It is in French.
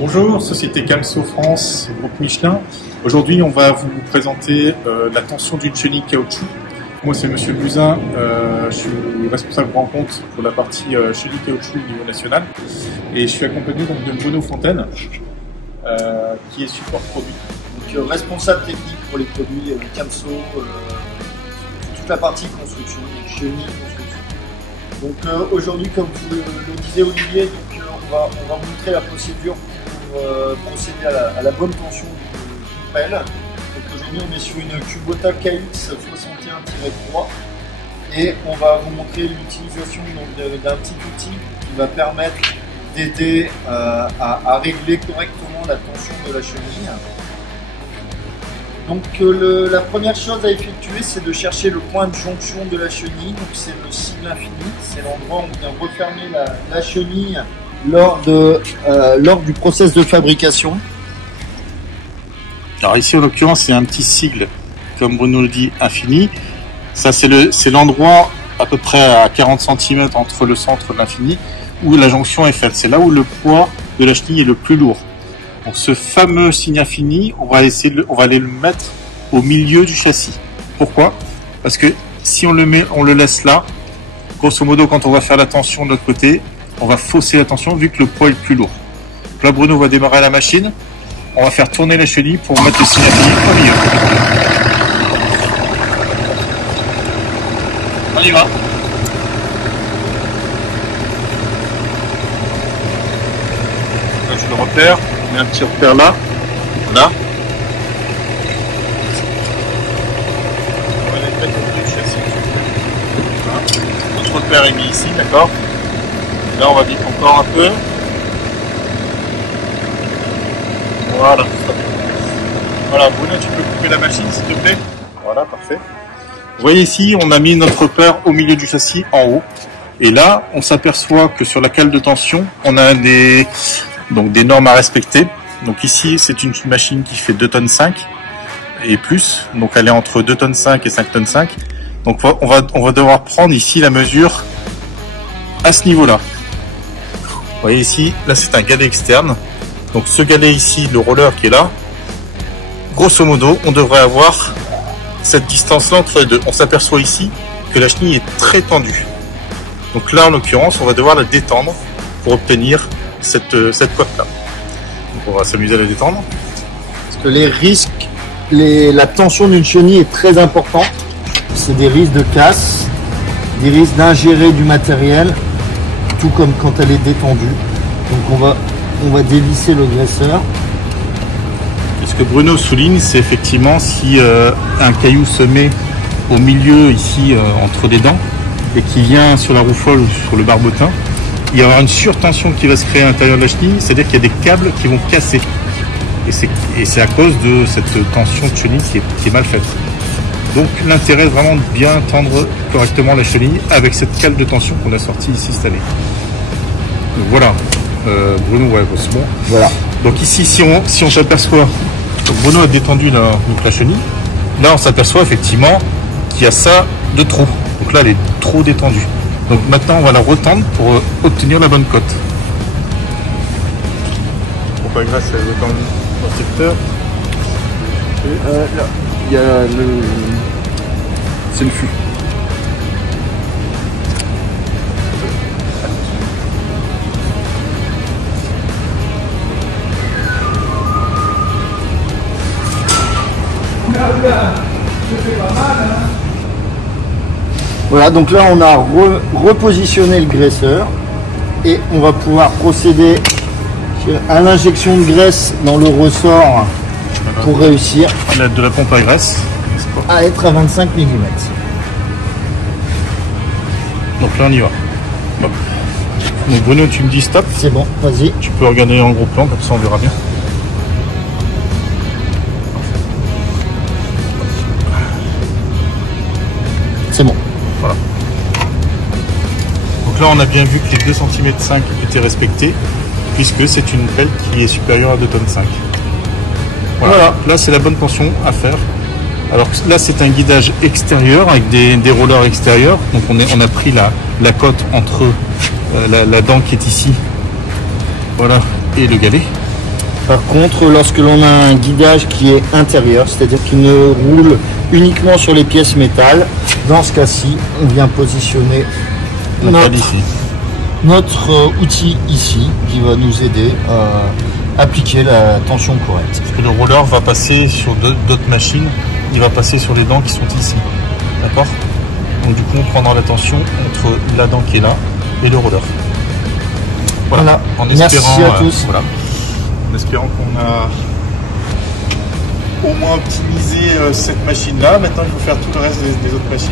Bonjour, Société Camso France, groupe Michelin. Aujourd'hui, on va vous présenter la tension d'une chenille caoutchouc. Moi, c'est Monsieur Buzyn, je suis responsable grand compte pour la partie chenille caoutchouc au niveau national. Et je suis accompagné donc de Bruno Fontaine, qui est support produit. Donc, responsable technique pour les produits Camso, toute la partie construction, chenille, construction. Donc aujourd'hui, comme vous le disait Olivier, donc, on va montrer la procédure pour procéder à la bonne tension du pelle. Donc aujourd'hui, on est sur une Kubota KX 61-3 et on va vous montrer l'utilisation d'un petit outil qui va permettre d'aider à régler correctement la tension de la chenille. Donc la première chose à effectuer, c'est de chercher le point de jonction de la chenille. Donc c'est le cible infini, c'est l'endroit où on vient refermer la chenille lors du process de fabrication. Alors ici, en l'occurrence, c'est un petit sigle, comme Bruno le dit, infini. Ça, c'est l'endroit à peu près à 40 cm entre le centre de l'infini où la jonction est faite. C'est là où le poids de la chenille est le plus lourd. Donc ce fameux signe infini, on va aller le mettre au milieu du châssis. Pourquoi? Parce que si on le laisse là, grosso modo, quand on va faire la tension de l'autre côté, on va fausser la tension vu que le poids est le plus lourd. Donc là, Bruno va démarrer la machine. On va faire tourner la chenille pour mettre le signe infini au milieu. On y va. Là, je le repère. On met un petit repère là. Voilà. On va les mettre au milieu du châssis. Voilà. Notre repère est mis ici, d'accord. Là, on va vite encore un peu. Voilà. Voilà, Bruno, tu peux couper la machine, s'il te plaît. Voilà, parfait. Vous voyez ici, on a mis notre repère au milieu du châssis, en haut. Et là, on s'aperçoit que sur la cale de tension, on a des normes à respecter. Donc ici, c'est une machine qui fait 2,5 tonnes et plus. Donc elle est entre 2,5 tonnes et 5,5 tonnes. Donc on va devoir prendre ici la mesure à ce niveau-là. Vous voyez ici, là c'est un galet externe. Donc ce galet ici, le roller qui est là, grosso modo, on devrait avoir cette distance-là entre les deux. On s'aperçoit ici que la chenille est très tendue. Donc là, en l'occurrence, on va devoir la détendre pour obtenir cette coiffe-là. Donc on va s'amuser à la détendre. Parce que les risques, la tension d'une chenille est très importante. C'est des risques de casse, des risques d'ingérer du matériel, tout comme quand elle est détendue. Donc on va dévisser le graisseur. Et ce que Bruno souligne, c'est effectivement si un caillou se met au milieu ici entre les dents et qui vient sur la rouffole ou sur le barbotin, il va y avoir une surtension qui va se créer à l'intérieur de la chenille, c'est-à-dire qu'il y a des câbles qui vont casser. Et c'est à cause de cette tension de chenille qui est mal faite. Donc l'intérêt est vraiment de bien tendre correctement la chenille avec cette cale de tension qu'on a sortie ici cette année. Donc voilà. Bruno, ouais, c'est bon. Voilà. Donc ici, si on s'aperçoit, Bruno a détendu la chenille. Là, on s'aperçoit effectivement qu'il y a ça de trop. Donc là, elle est trop détendue. Donc maintenant, on va la retendre pour obtenir la bonne cote. Pourquoi grâce à dans le secteur là, il y a c'est le fût. Voilà, donc là on a repositionné le graisseur et on va pouvoir procéder à l'injection de graisse dans le ressort pour réussir à l'aide de la pompe à graisse à être à 25 mm. Donc là on y va. Hop. Donc Bruno, tu me dis stop. C'est bon, vas-y. Tu peux regarder en gros plan, comme ça on verra bien. C'est bon. Voilà. Donc là on a bien vu que les 2,5 cm étaient respectés, puisque c'est une pelle qui est supérieure à 2,5 tonnes. Voilà, là c'est la bonne tension à faire. Alors là c'est un guidage extérieur avec des rollers extérieurs. Donc on a pris la cote entre la dent qui est ici, voilà, et le galet. Par contre, lorsque l'on a un guidage qui est intérieur, c'est-à-dire qu'il ne roule uniquement sur les pièces métal, dans ce cas-ci, on vient positionner notre outil ici qui va nous aider à appliquer la tension correcte. Parce que le roller va passer sur d'autres machines, il va passer sur les dents qui sont ici. D'accord? Donc du coup on prendra la tension entre la dent qui est là et le roller. Voilà. En espérant, merci à tous. Voilà. En espérant qu'on a au moins optimisé cette machine là. Maintenant il faut faire tout le reste des autres machines.